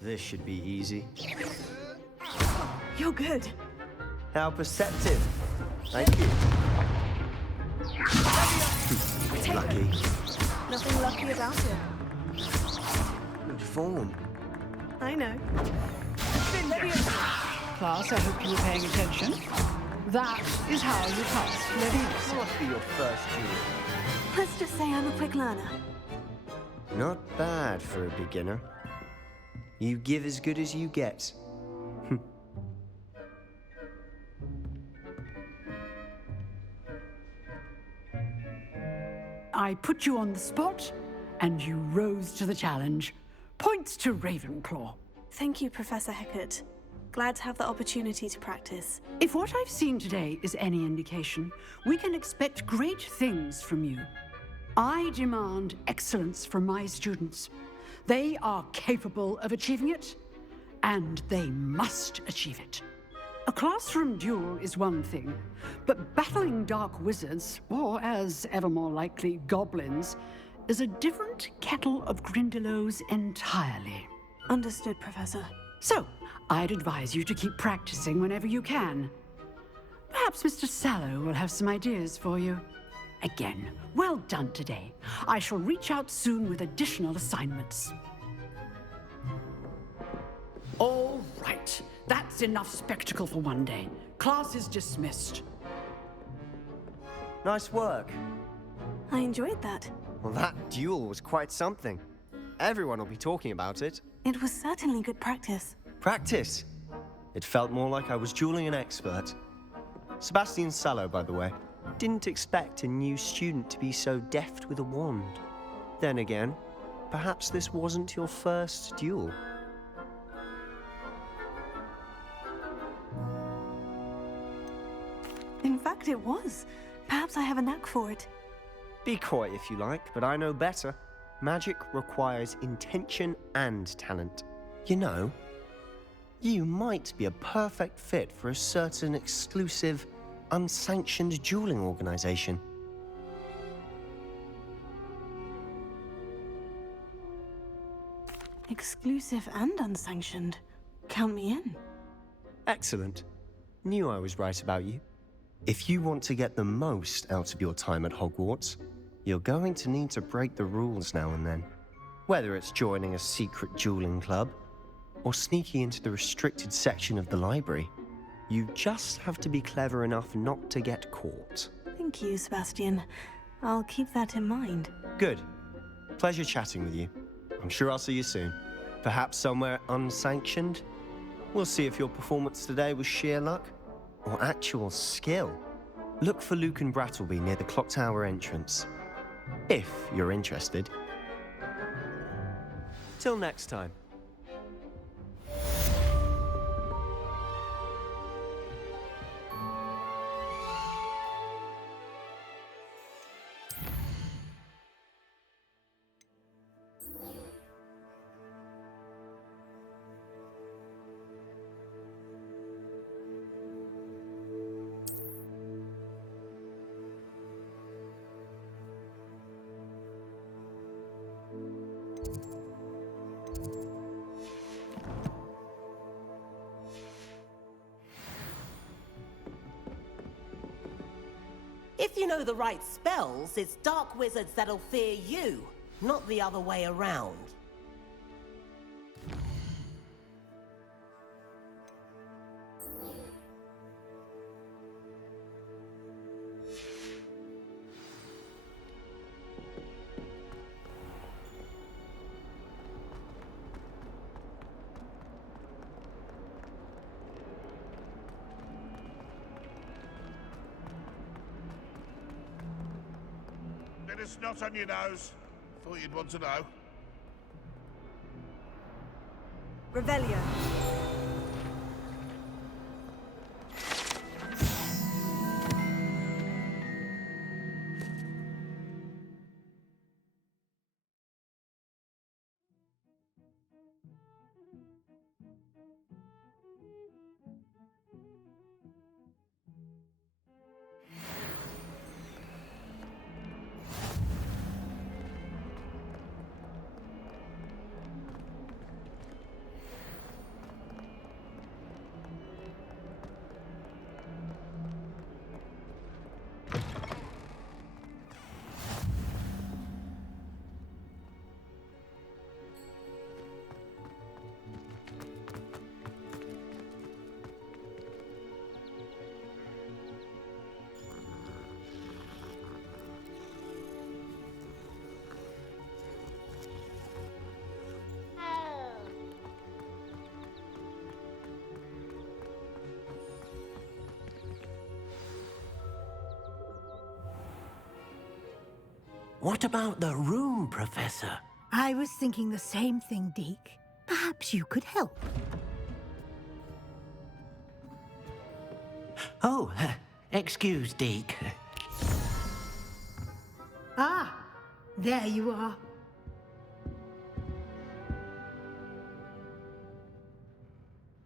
This should be easy. You're good. How perceptive. Thank you. Lucky. Nothing lucky about it. Good form. I know. Class, I hope you were paying attention. That is how you pass Leviosa. Must be your first duel. Let's just say I'm a quick learner. Not bad for a beginner. You give as good as you get. I put you on the spot, and you rose to the challenge. Points to Ravenclaw. Thank you, Professor Hecat. Glad to have the opportunity to practice. If what I've seen today is any indication, we can expect great things from you. I demand excellence from my students. They are capable of achieving it, and they must achieve it. A classroom duel is one thing, but battling dark wizards, or as ever more likely, goblins, is a different kettle of Grindylows entirely. Understood, Professor. So, I'd advise you to keep practicing whenever you can. Perhaps Mr. Sallow will have some ideas for you. Again, well done today. I shall reach out soon with additional assignments. All right. That's enough spectacle for one day. Class is dismissed. Nice work. I enjoyed that. Well, that duel was quite something. Everyone will be talking about it. It was certainly good practice. Practice? It felt more like I was dueling an expert. Sebastian Sallow, by the way. Didn't expect a new student to be so deft with a wand. Then again, perhaps this wasn't your first duel. In fact, it was. Perhaps I have a knack for it. Be coy if you like, but I know better. Magic requires intention and talent. You know, you might be a perfect fit for a certain exclusive, unsanctioned dueling organization. Exclusive and unsanctioned. Count me in. Excellent. Knew I was right about you. If you want to get the most out of your time at Hogwarts, you're going to need to break the rules now and then. Whether it's joining a secret dueling club, or sneaking into the restricted section of the library, you just have to be clever enough not to get caught. Thank you, Sebastian. I'll keep that in mind. Good. Pleasure chatting with you. I'm sure I'll see you soon. Perhaps somewhere unsanctioned? We'll see if your performance today was sheer luck or actual skill. Look for Luke and Brattleby near the clock tower entrance, if you're interested. Till next time. If you know the right spells, it's dark wizards that'll fear you, not the other way around. Bit of snot on your nose. Thought you'd want to know. Revelio. What about the room, Professor? I was thinking the same thing, Deke. Perhaps you could help. Oh, excuse, Deke. Ah, there you are.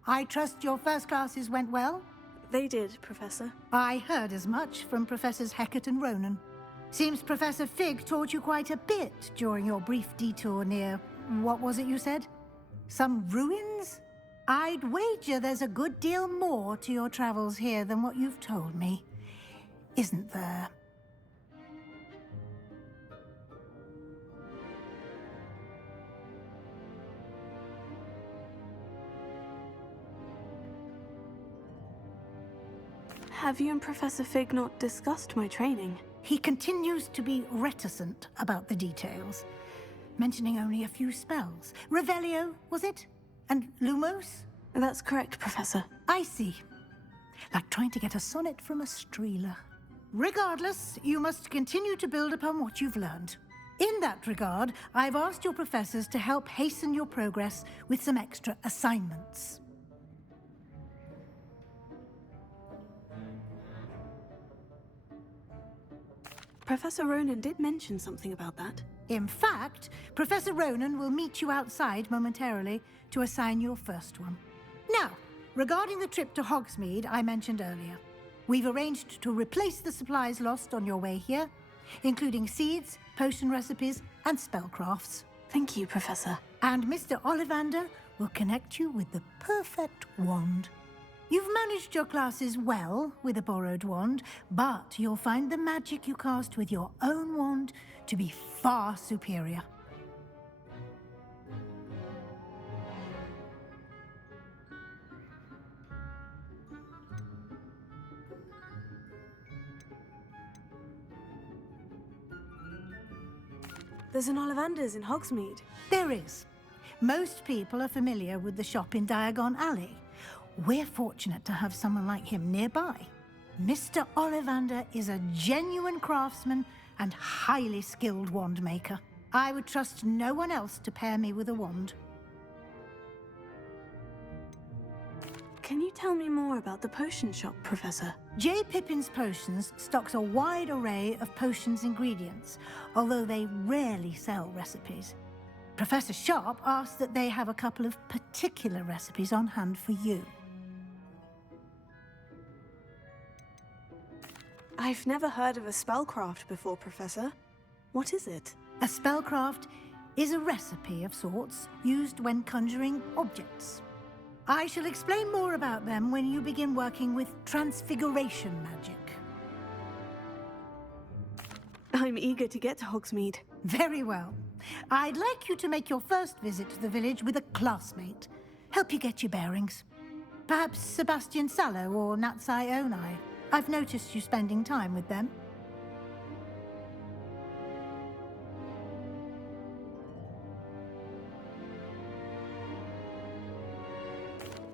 I trust your first classes went well? They did, Professor. I heard as much from Professors Hecat and Ronan. Seems Professor Fig taught you quite a bit during your brief detour near... what was it you said? Some ruins? I'd wager there's a good deal more to your travels here than what you've told me. Isn't there? Have you and Professor Fig not discussed my training? He continues to be reticent about the details, mentioning only a few spells. Revelio, was it? And Lumos? That's correct, Professor. I see. Like trying to get a sonnet from a streeler. Regardless, you must continue to build upon what you've learned. In that regard, I've asked your professors to help hasten your progress with some extra assignments. Professor Ronan did mention something about that. In fact, Professor Ronan will meet you outside momentarily to assign your first one. Now, regarding the trip to Hogsmeade I mentioned earlier, we've arranged to replace the supplies lost on your way here, including seeds, potion recipes, and spellcrafts. Thank you, Professor. And Mr. Ollivander will connect you with the perfect wand. You've managed your classes well with a borrowed wand, but you'll find the magic you cast with your own wand to be far superior. There's an Ollivander's in Hogsmeade. There is. Most people are familiar with the shop in Diagon Alley. We're fortunate to have someone like him nearby. Mr. Ollivander is a genuine craftsman and highly skilled wand maker. I would trust no one else to pair me with a wand. Can you tell me more about the potion shop, Professor? J. Pippin's Potions stocks a wide array of potions ingredients, although they rarely sell recipes. Professor Sharp asked that they have a couple of particular recipes on hand for you. I've never heard of a spellcraft before, Professor. What is it? A spellcraft is a recipe of sorts used when conjuring objects. I shall explain more about them when you begin working with transfiguration magic. I'm eager to get to Hogsmeade. Very well. I'd like you to make your first visit to the village with a classmate. Help you get your bearings. Perhaps Sebastian Sallow or Natsai Onai. I've noticed you spending time with them.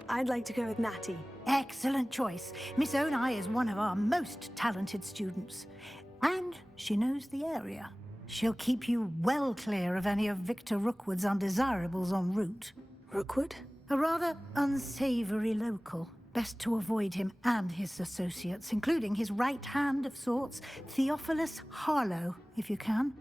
I'd like to go with Natty. Excellent choice. Miss Onai is one of our most talented students. And she knows the area. She'll keep you well clear of any of Victor Rookwood's undesirables en route. Rookwood? A rather unsavory local. Best to avoid him and his associates, including his right hand of sorts, Theophilus Harlow, if you can.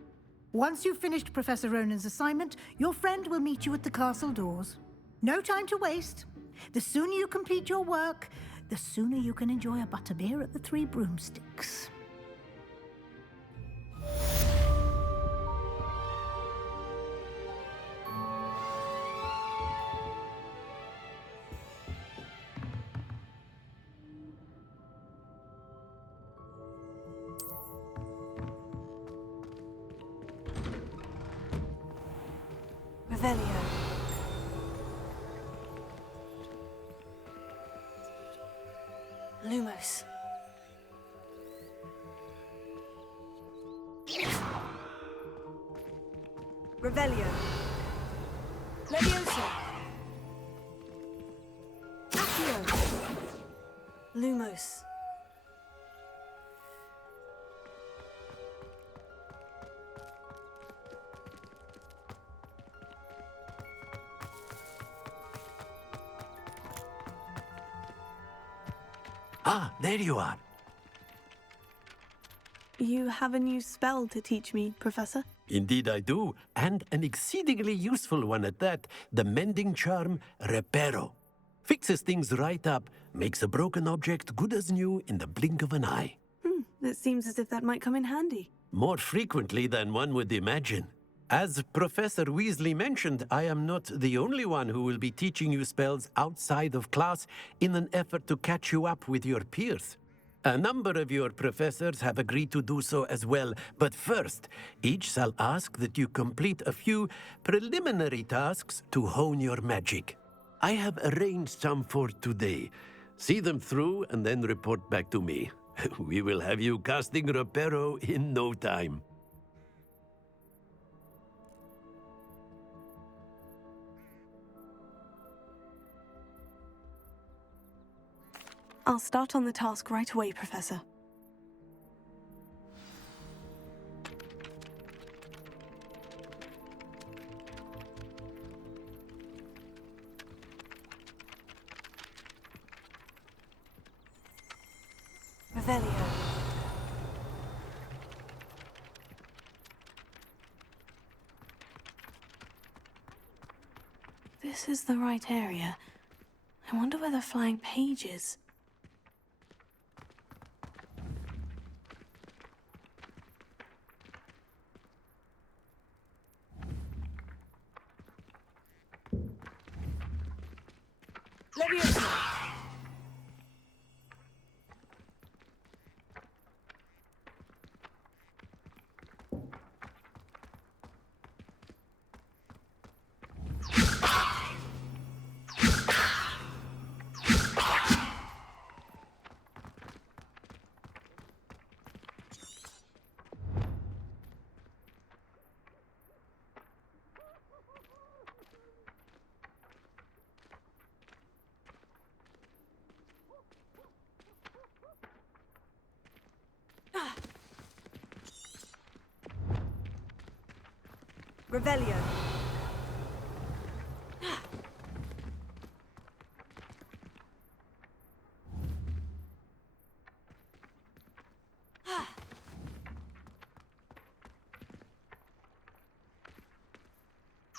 Once you've finished Professor Ronan's assignment, your friend will meet you at the castle doors. No time to waste. The sooner you complete your work, the sooner you can enjoy a butterbeer at the Three Broomsticks. Revelio. Lumos. Revelio. Leviosa. Accio. Lumos. Ah, there you are. You have a new spell to teach me, Professor? Indeed I do, and an exceedingly useful one at that. The mending charm, Reparo. Fixes things right up, makes a broken object good as new in the blink of an eye. It seems as if that might come in handy. More frequently than one would imagine. As Professor Weasley mentioned, I am not the only one who will be teaching you spells outside of class in an effort to catch you up with your peers. A number of your professors have agreed to do so as well, but first, each shall ask that you complete a few preliminary tasks to hone your magic. I have arranged some for today. See them through and then report back to me. We will have you casting Reparo in no time. I'll start on the task right away, Professor. Revelio. This is the right area. I wonder where the flying page is. Leviosa! Revelio.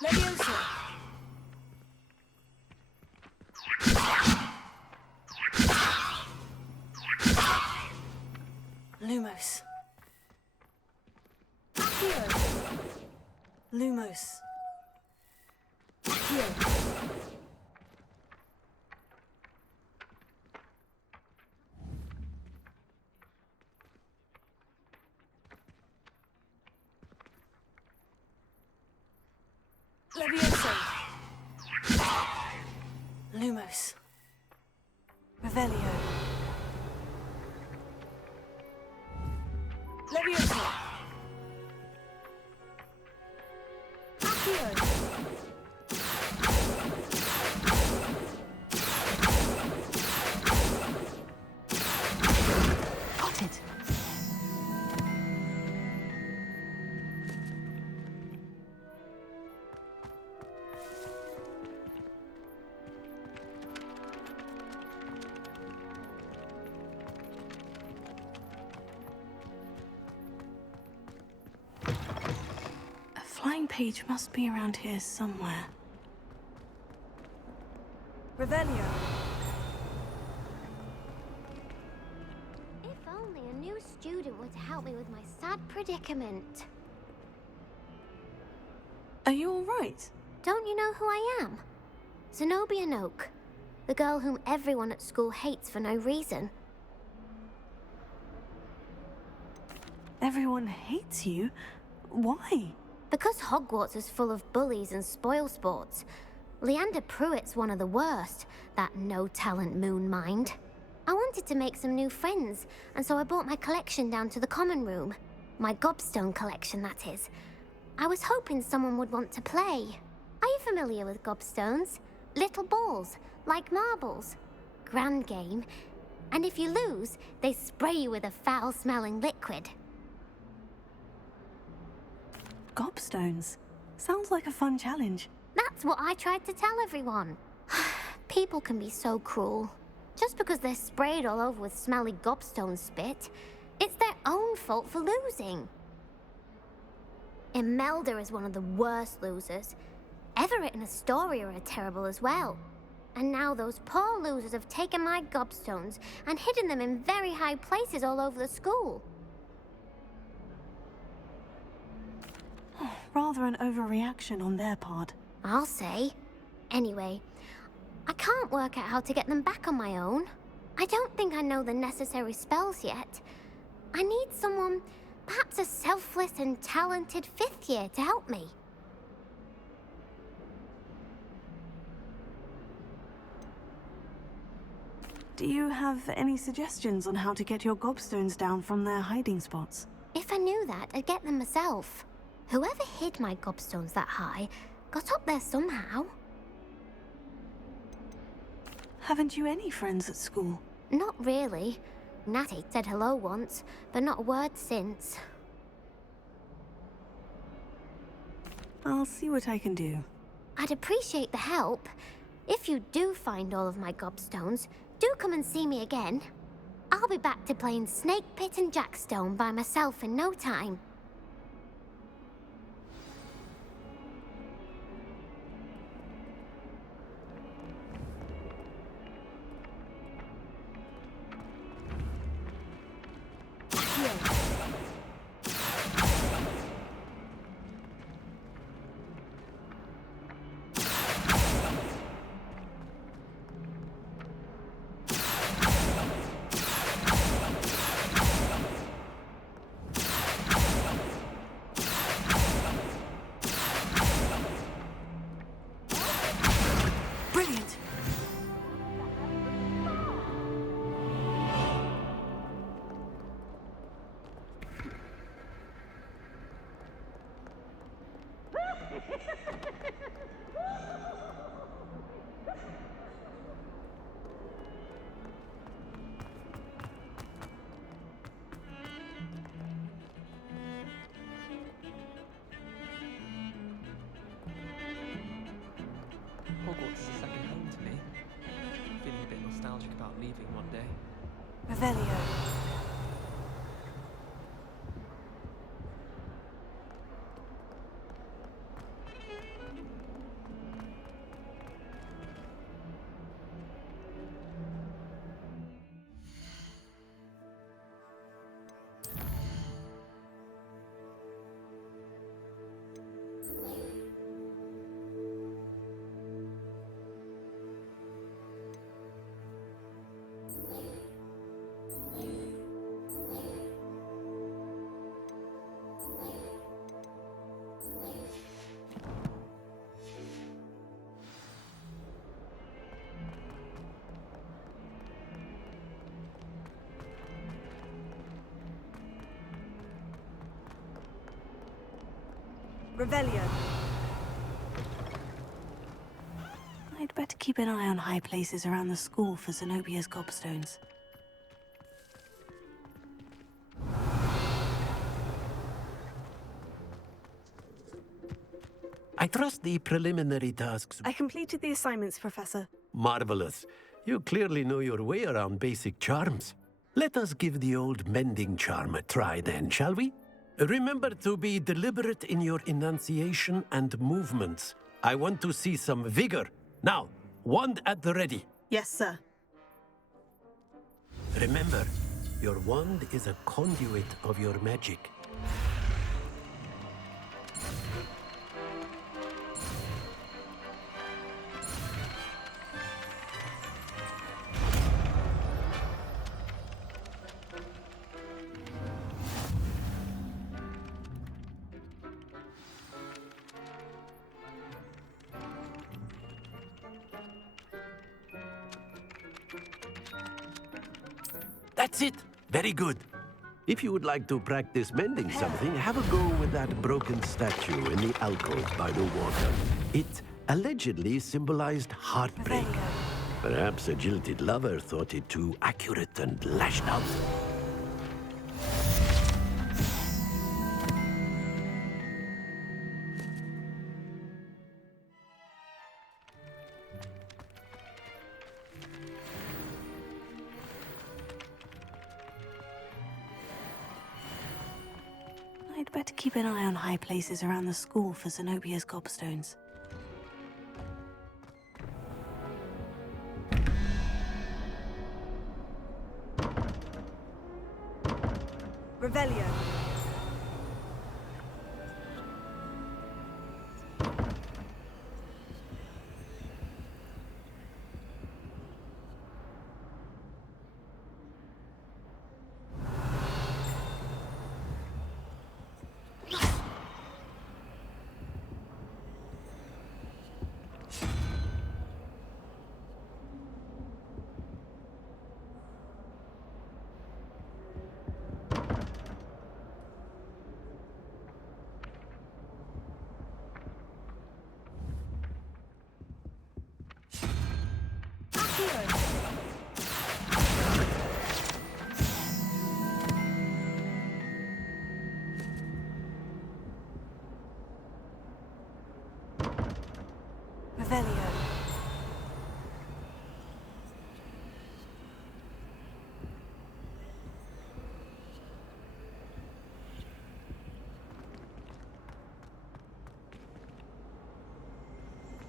Leviosa. Lumos. Lumos. Here. Leviosa. Lumos. Revelio. Leviosa. Here. Got it. A flying page must be around here somewhere. Revelio. If only a new student were to help me with my sad predicament. Are you all right? Don't you know who I am? Zenobia Noak, the girl whom everyone at school hates for no reason. Everyone hates you? Why? Because Hogwarts is full of bullies and spoilsports. Leander Pruitt's one of the worst, that no-talent moon mind. I wanted to make some new friends, and so I brought my collection down to the common room. My gobstone collection, that is. I was hoping someone would want to play. Are you familiar with gobstones? Little balls, like marbles. Grand game. And if you lose, they spray you with a foul-smelling liquid. Gobstones. Sounds like a fun challenge. That's what I tried to tell everyone. People can be so cruel. Just because they're sprayed all over with smelly gobstone spit, it's their own fault for losing. Imelda is one of the worst losers. Everett and Astoria are terrible as well. And now those poor losers have taken my gobstones and hidden them in very high places all over the school. Rather an overreaction on their part. I'll say. Anyway, I can't work out how to get them back on my own. I don't think I know the necessary spells yet. I need someone, perhaps a selfless and talented 5th year to help me. Do you have any suggestions on how to get your gobstones down from their hiding spots? If I knew that, I'd get them myself. Whoever hid my gobstones that high got up there somehow. Haven't you any friends at school? Not really. Natty said hello once, but not a word since. I'll see what I can do. I'd appreciate the help. If you do find all of my gobstones, do come and see me again. I'll be back to playing Snake Pit and Jackstone by myself in no time. Brilliant! Hogwarts is a second home to me. Feeling a bit nostalgic about leaving one day. Revelio. Revelio. I'd better keep an eye on high places around the school for Zenobia's gobstones. I trust the preliminary tasks. I completed the assignments, Professor. Marvelous. You clearly know your way around basic charms. Let us give the old mending charm a try then, shall we? Remember to be deliberate in your enunciation and movements. I want to see some vigor. Now, wand at the ready. Yes, sir. Remember, your wand is a conduit of your magic. That's it. Very good. If you would like to practice mending something, have a go with that broken statue in the alcove by the water. It allegedly symbolized heartbreak. Perhaps a jilted lover thought it too accurate and lashed out. keep an eye on high places around the school for Zenobia's gobstones. Revelio. Revelio.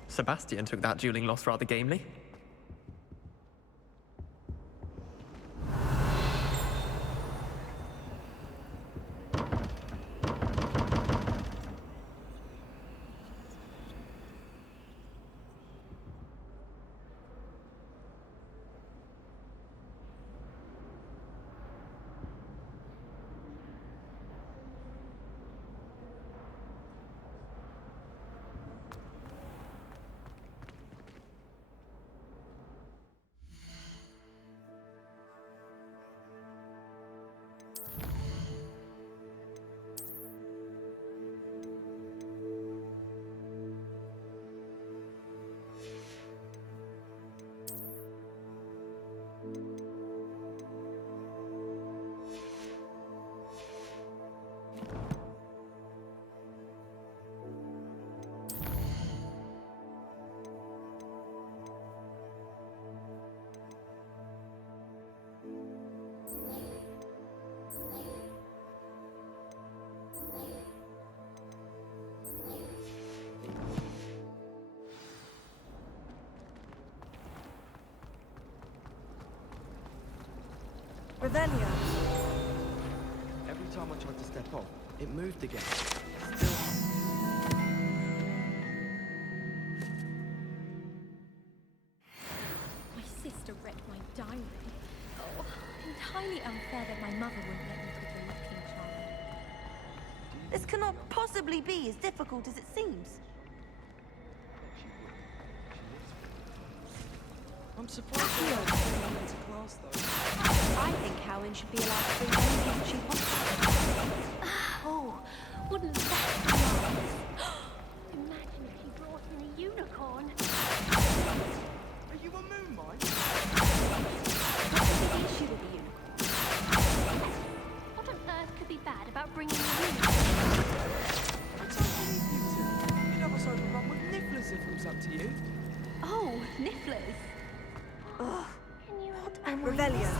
Sebastian took that dueling loss rather gamely. Revelio. Every time I tried to step off, it moved again. My sister read my diary. Oh, entirely unfair that my mother wouldn't let me pick a looking child. This cannot possibly be as difficult as it seems. I'm surprised you're not going into class, though. I think Howin should be allowed to bring anything she wants. Oh, wouldn't that be nice? Imagine if she brought in a unicorn. Are you a moon mine? What's the issue with the unicorn? What on earth could be bad about bringing a unicorn? I don't believe you two. You'd have us overrun with nifflers if it was up to you. Oh, nifflers. Ugh. What am Revelio.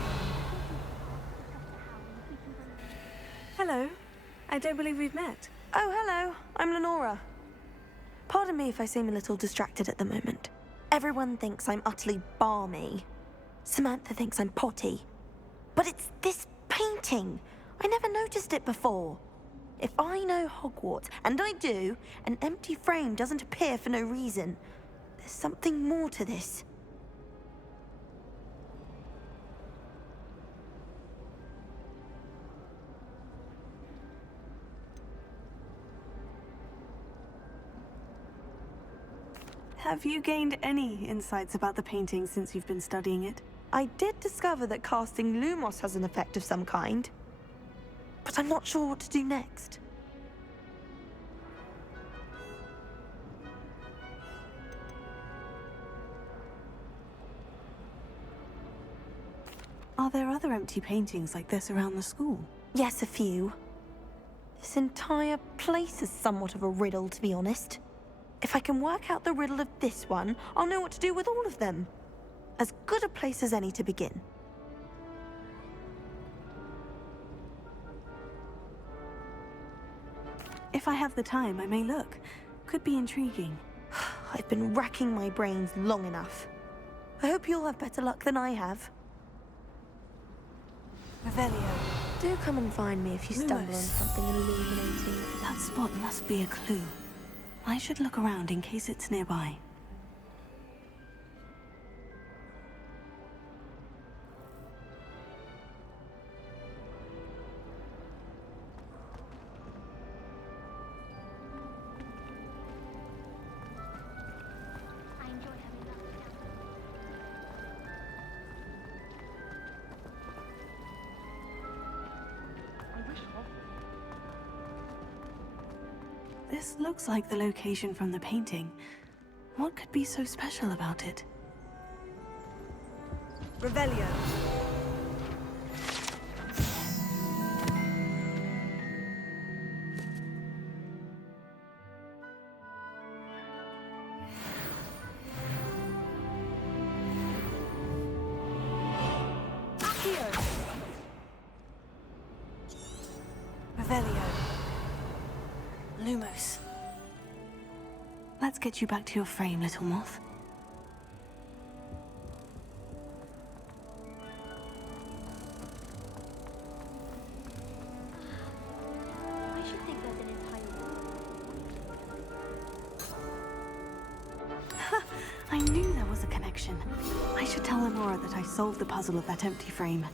Hello. I don't believe we've met. Oh, hello. I'm Lenora. Pardon me if I seem a little distracted at the moment. Everyone thinks I'm utterly balmy. Samantha thinks I'm potty. But it's this painting. I never noticed it before. If I know Hogwarts, and I do, an empty frame doesn't appear for no reason. There's something more to this. Have you gained any insights about the painting since you've been studying it? I did discover that casting Lumos has an effect of some kind, but I'm not sure what to do next. Are there other empty paintings like this around the school? Yes, a few. This entire place is somewhat of a riddle, to be honest. If I can work out the riddle of this one, I'll know what to do with all of them. As good a place as any to begin. If I have the time, I may look. Could be intriguing. I've been racking my brains long enough. I hope you'll have better luck than I have. Revelio. Do come and find me if you stumble on Lumos. something illuminating. That spot must be a clue. I should look around in case it's nearby. I enjoy having that. This looks like the location from the painting. What could be so special about it? Revelio. Accio. Revelio. Lumos. Let's get you back to your frame, little moth. I should think there's an entire world. I knew there was a connection. I should tell Lenora that I solved the puzzle of that empty frame.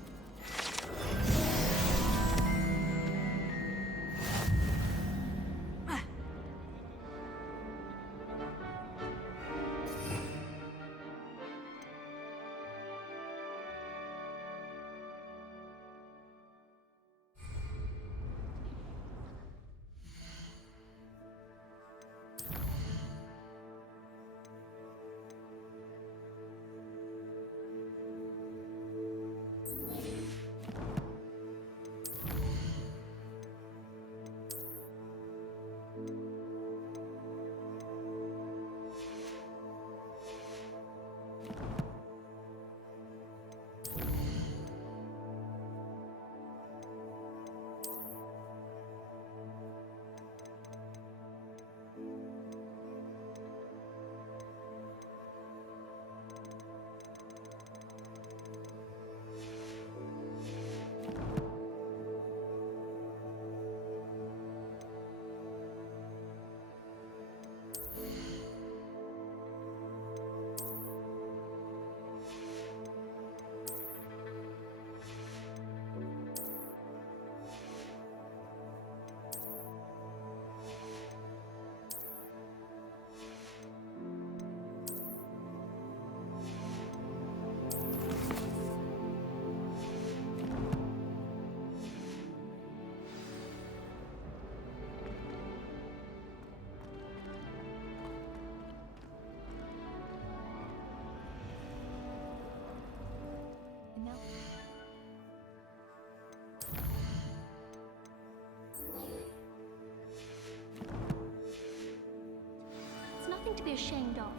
It's nothing to be ashamed of.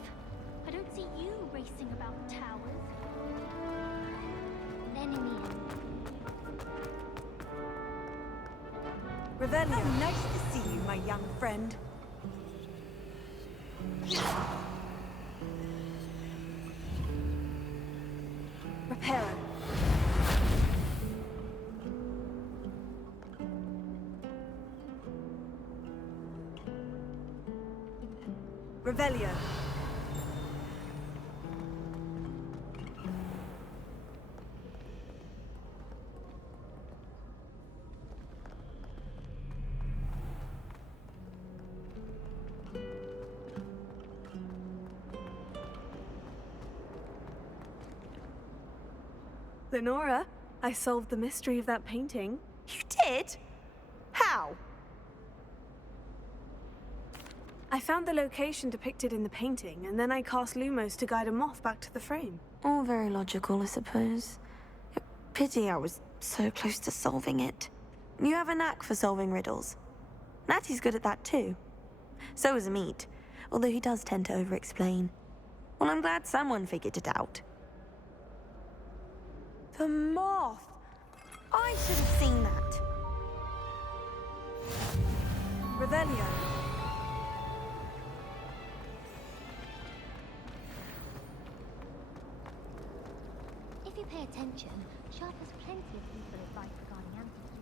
I don't see you racing about towers. Then in the end, Revelio. Oh, nice to see you, my young friend. Reparo. Revelio. Lenora, I solved the mystery of that painting. You did? How? I found the location depicted in the painting, and then I cast Lumos to guide a moth back to the frame. All very logical, I suppose. Pity I was so close to solving it. You have a knack for solving riddles. Natty's good at that too. So is Amit, although he does tend to over-explain. Well, I'm glad someone figured it out. The moth! I should have seen that. Revelio. If you pay attention, Sharp has plenty of useful advice regarding antidotes.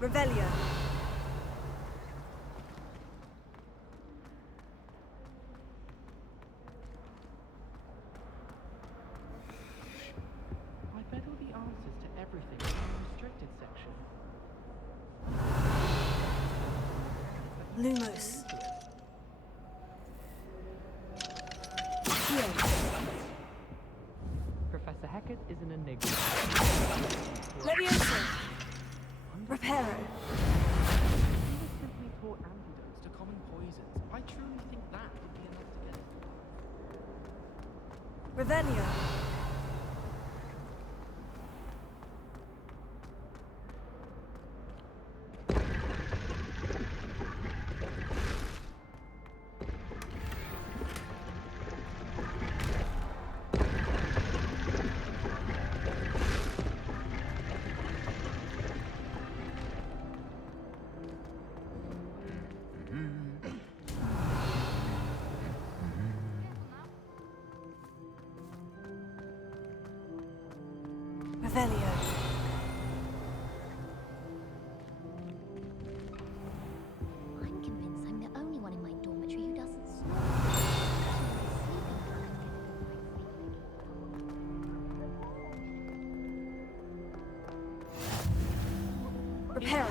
Revelio. I bet all the answers to everything in the restricted section. Lumos. Professor Hackett is an enigma. Leviosa. Reparo. He was simply taught antidotes to common poisons. I truly think that would be enough to get it. Revelio. Revelio. I'm convinced I'm the only one in my dormitory who doesn't snore. Reparo.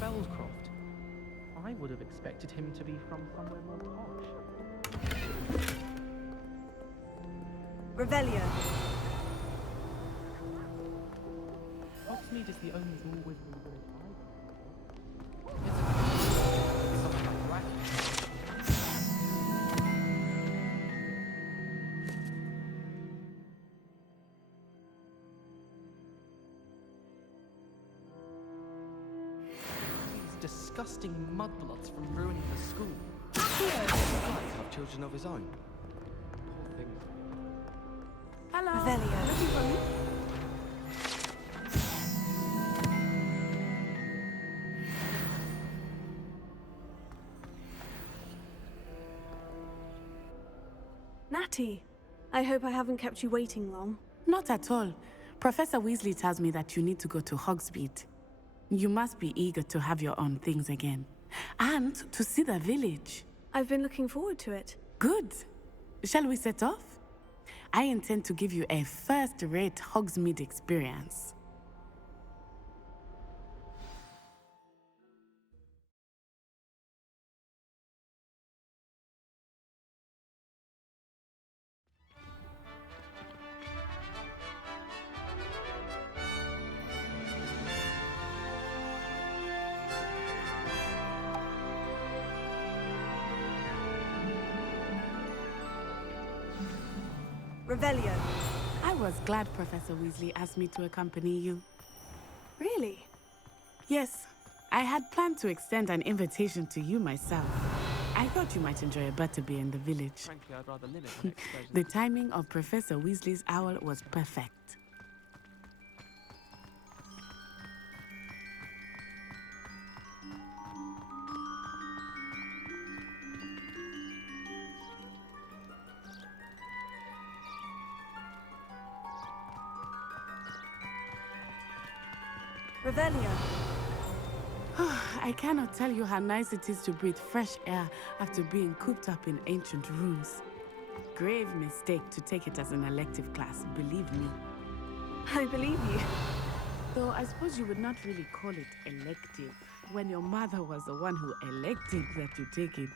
Fellscroft. I would have expected him to be from somewhere more posh. Revelio. Hogsmeade is the only all wizarding village I know. It's something like Black. These disgusting mudbloods from ruining the school. Black have children of his own. Poor things. Hello. Revelio. Looking for me? Natty, I hope I haven't kept you waiting long. Not at all. Professor Weasley tells me that you need to go to Hogsmeade. You must be eager to have your own things again. And to see the village. I've been looking forward to it. Good. Shall we set off? I intend to give you a first-rate Hogsmeade experience. Revelio. I was glad Professor Weasley asked me to accompany you. Really? Yes, I had planned to extend an invitation to you myself. I thought you might enjoy a butterbeer in the village. Frankly, I'd rather limit my exposure. The timing of Professor Weasley's owl was perfect. Revelio. I cannot tell you how nice it is to breathe fresh air after being cooped up in ancient rooms. Grave mistake to take it as an elective class, believe me. I believe you. Though I suppose you would not really call it elective when your mother was the one who elected that you take it.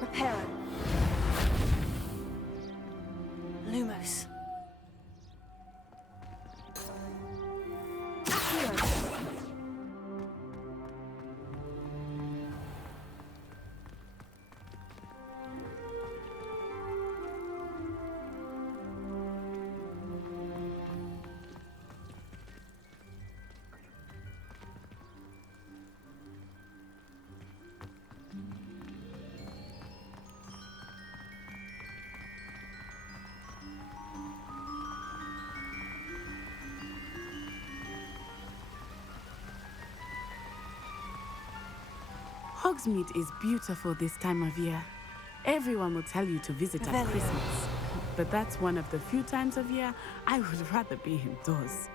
Reparo. Lumos. Accio. Hogsmeade is beautiful this time of year. Everyone will tell you to visit at Revelio. Christmas. But that's one of the few times of year I would rather be indoors.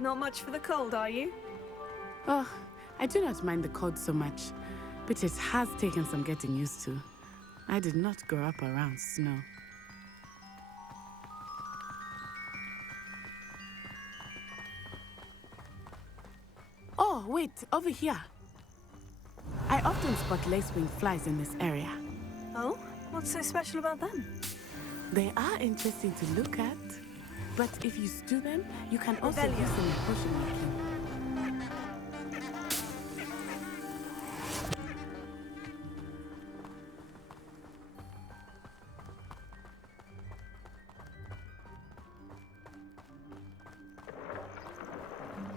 Not much for the cold, are you? Oh, I do not mind the cold so much, but it has taken some getting used to. I did not grow up around snow. Oh, wait, over here. I often spot lacewing flies in this area. Oh? What's so special about them? They are interesting to look at, but if you stew them, you can also Revelio. use them in potion making.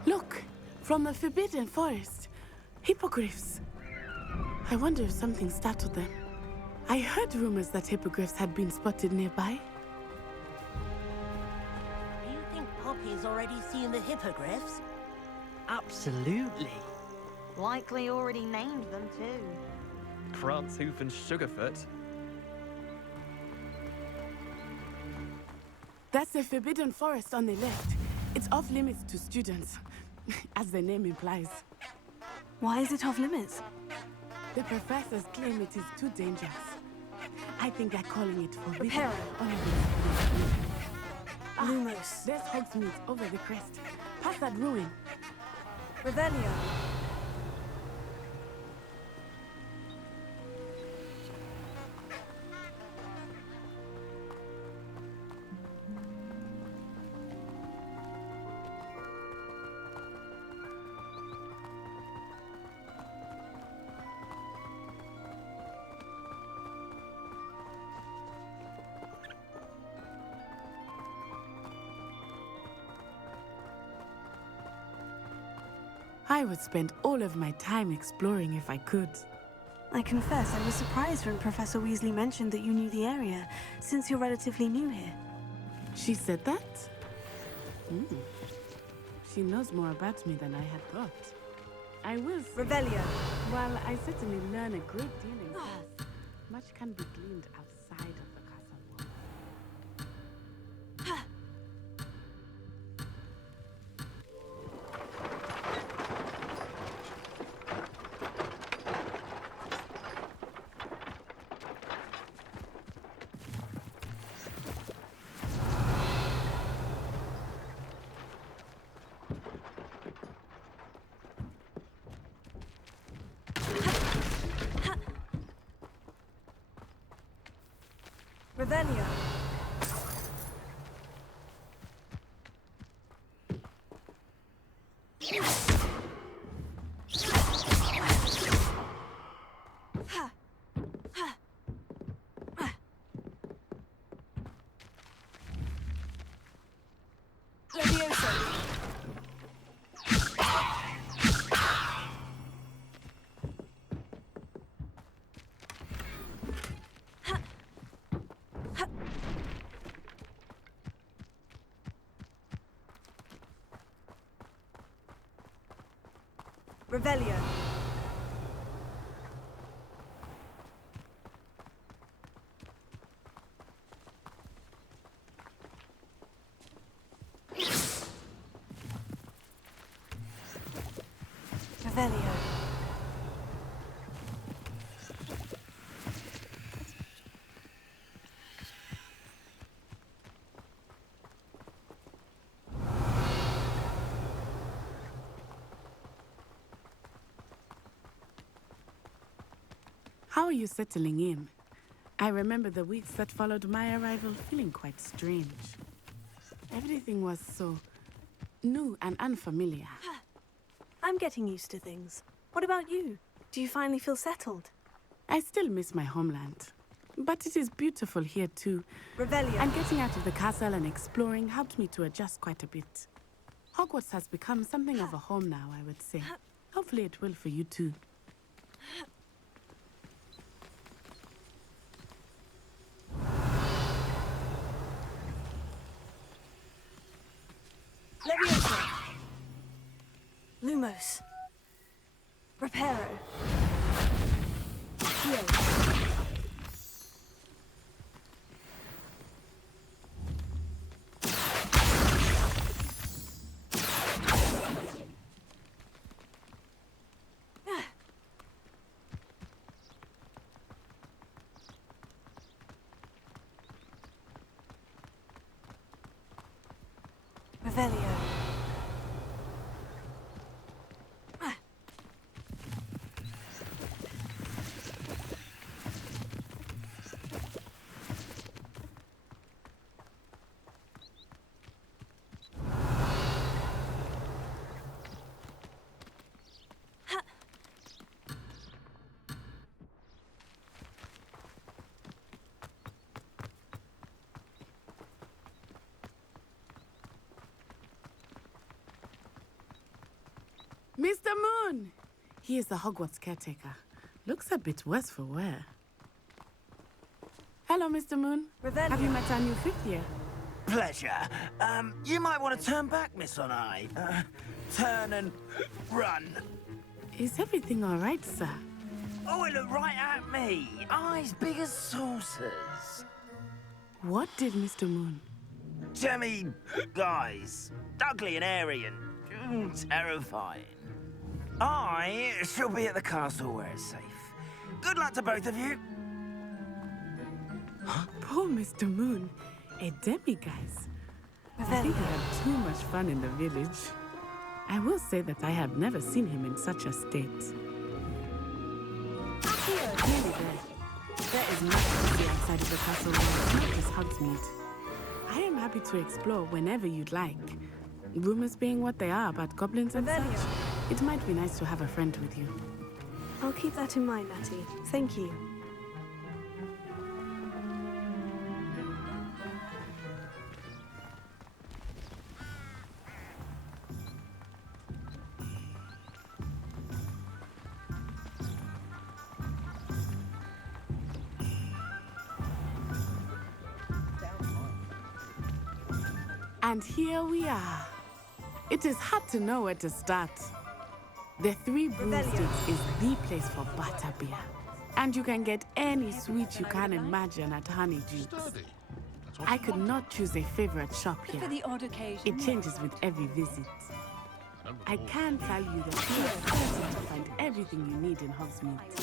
Look, from the Forbidden Forest, hippogriffs. I wonder if something startled them. I heard rumors that hippogriffs had been spotted nearby. Do you think Poppy's already seen the hippogriffs? Absolutely. Likely already named them too. Krant's Hoof and Sugarfoot. That's the Forbidden Forest on the left. It's off limits to students, as the name implies. Why is it off limits? The professors claim it is too dangerous. I think they're calling it forbidden. Reparo. Only Lumos. There's Hogsmeade over the crest. Past that ruin. Revelio. I would spend all of my time exploring if I could. I confess I was surprised when Professor Weasley mentioned that you knew the area, since you're relatively new here. She said that? She knows more about me than I had thought. I will say, Revelio. while I certainly learn a great deal in class, much can be gleaned outside of the castle wall. Revelio. Revelio. Revelio. How are you settling in? I remember the weeks that followed my arrival feeling quite strange. Everything was so new and unfamiliar. I'm getting used to things. What about you? Do you finally feel settled? I still miss my homeland. But it is beautiful here too. Revelio. And getting out of the castle and exploring helped me to adjust quite a bit. Hogwarts has become something of a home now, I would say. Hopefully it will for you too. Leviosa. Lumos. Reparo. Heal. Revelio. Mr. Moon! He is the Hogwarts caretaker. Looks a bit worse for wear. Hello, Mr. Moon. Revelio. Have you met our new fifth year? Pleasure. You might want to turn back, Miss Onai. Turn and run. Is everything all right, sir? Oh, it looked right at me. Eyes big as saucers. What did Mr. Moon? Jemmy, guys. Ugly and airy and terrifying. I shall be at the castle where it's safe. Good luck to both of you. Poor Mr. Moon. A demiguise. I think he had too much fun in the village. I will say that I have never seen him in such a state. Here, nearly there. There is nothing to see outside of the castle walls, not just Hogsmeade. I am happy to explore whenever you'd like. Rumors being what they are about goblins and such, it might be nice to have a friend with you. I'll keep that in mind, Natty. Thank you. And here we are. It is hard to know where to start. The Three Broomsticks is the place for butterbeer. And you can get any sweet you can imagine at Honeydew. I could not choose a favorite shop here. For the odd occasion. It changes with every visit. I can tell you that you are certain to find everything you need in Hogsmeade.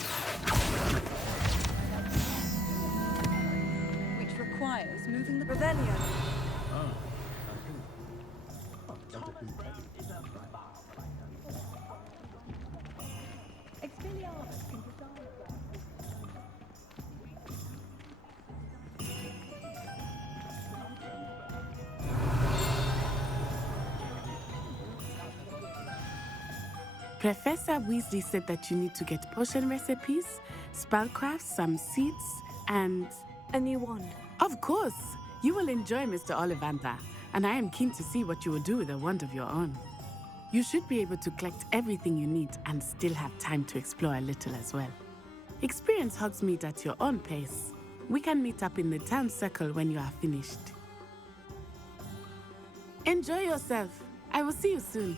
Which requires moving the Revelio. Professor Weasley said that you need to get potion recipes, spellcrafts, some seeds, and... a new wand. Of course! You will enjoy Mr. Ollivander, and I am keen to see what you will do with a wand of your own. You should be able to collect everything you need and still have time to explore a little as well. Experience Hogsmeade at your own pace. We can meet up in the town circle when you are finished. Enjoy yourself. I will see you soon.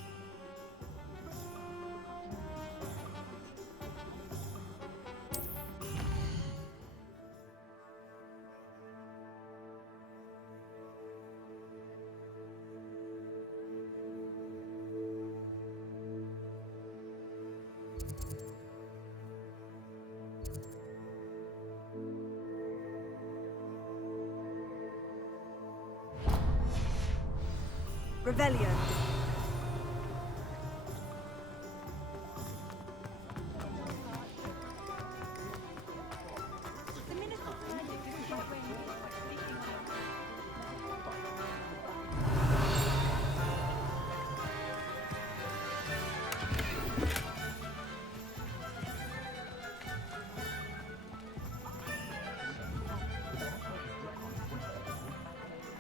Revelio.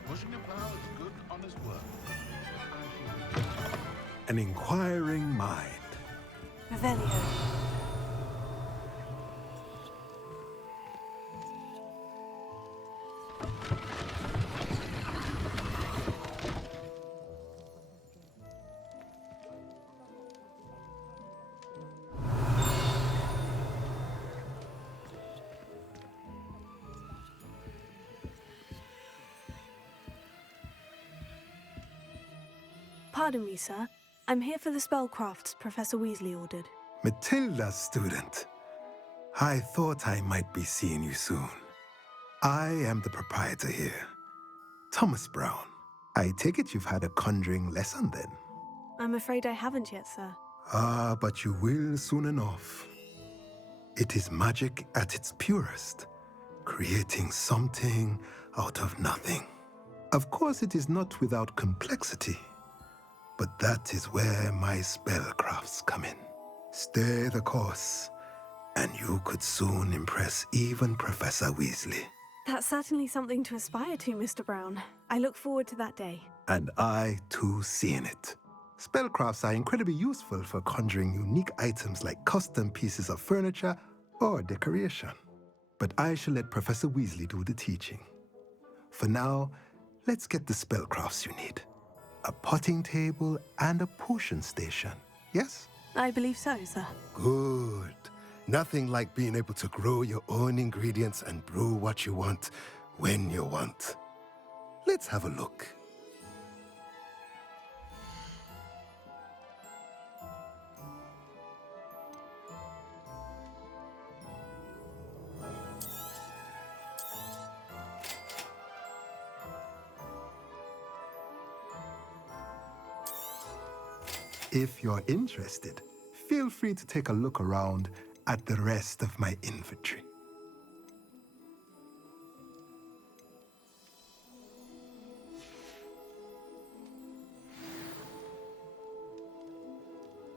Bushington is good, honest work. An inquiring mind. Revelio. Pardon me, sir. I'm here for the spellcrafts Professor Weasley ordered. Matilda, student. I thought I might be seeing you soon. I am the proprietor here, Thomas Brown. I take it you've had a conjuring lesson then? I'm afraid I haven't yet, sir. Ah, but you will soon enough. It is magic at its purest, creating something out of nothing. Of course, it is not without complexity. But that is where my spellcrafts come in. Stay the course, and you could soon impress even Professor Weasley. That's certainly something to aspire to, Mr. Brown. I look forward to that day. And I, too, seeing it. Spellcrafts are incredibly useful for conjuring unique items like custom pieces of furniture or decoration. But I shall let Professor Weasley do the teaching. For now, let's get the spellcrafts you need. A potting table and a potion station, yes? I believe so, sir. Good. Nothing like being able to grow your own ingredients and brew what you want when you want. Let's have a look. If you're interested, feel free to take a look around at the rest of my inventory.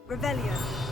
Revelio.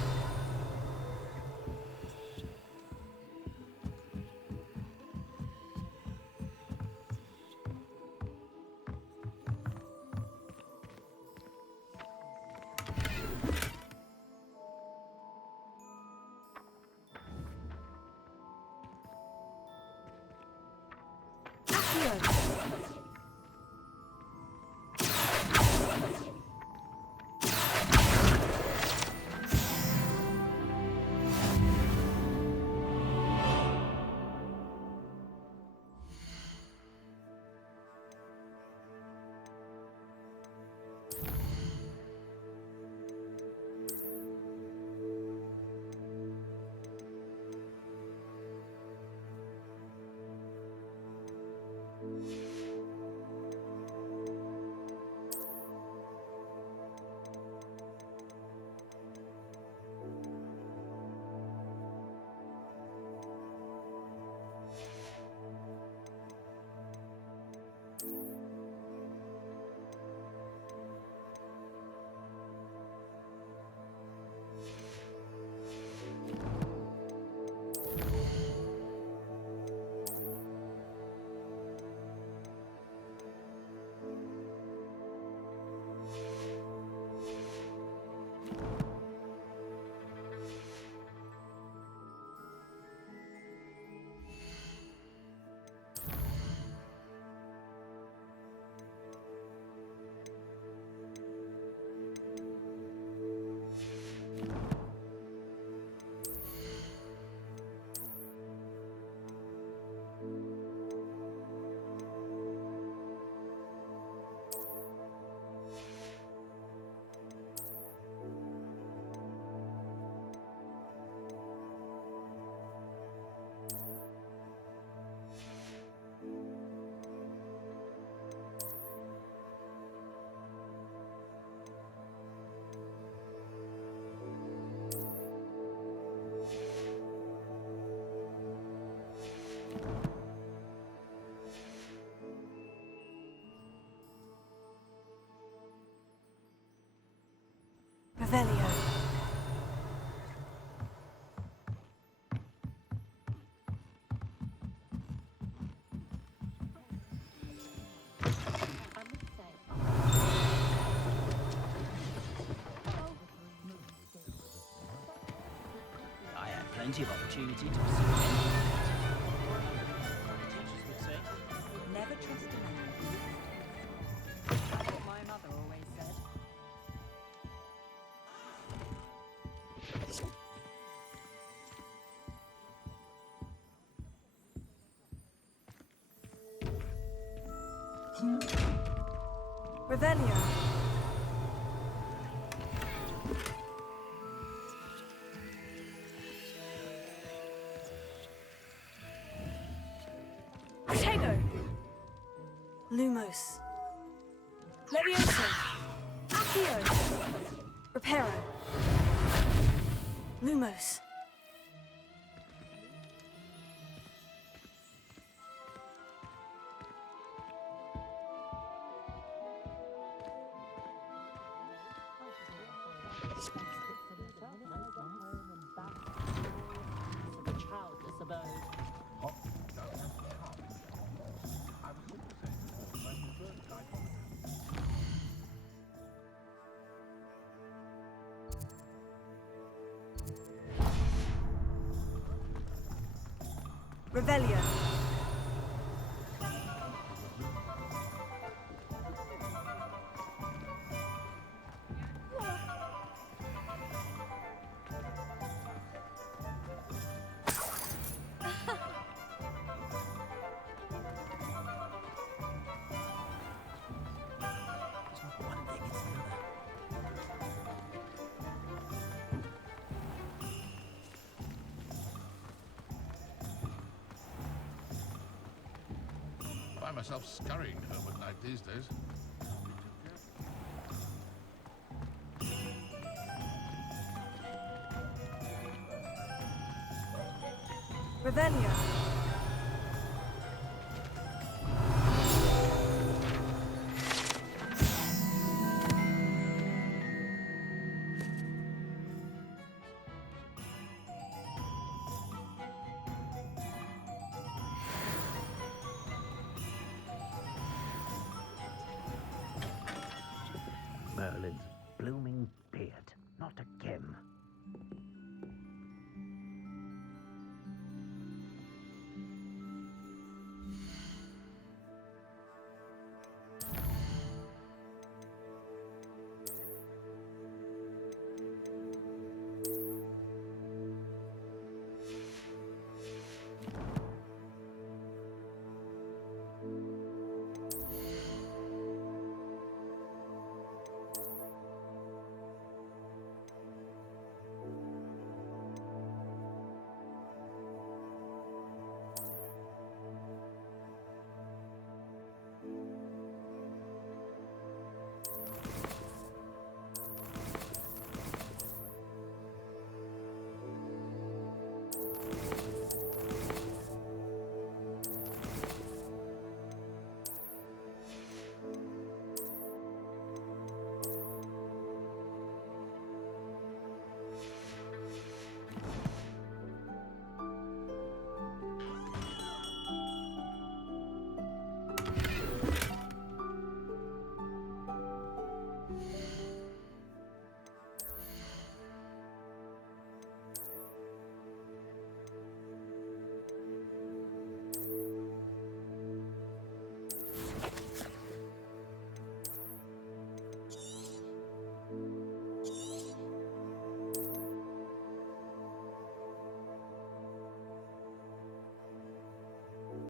plenty of opportunity to pursue anything. Teachers would say, Never trust a man. That's what my mother always said. Revelio. Protego. Lumos. Levioso. Accio. Reparo. Lumos. Revelio. I find myself scurrying home at night these days. Revelio.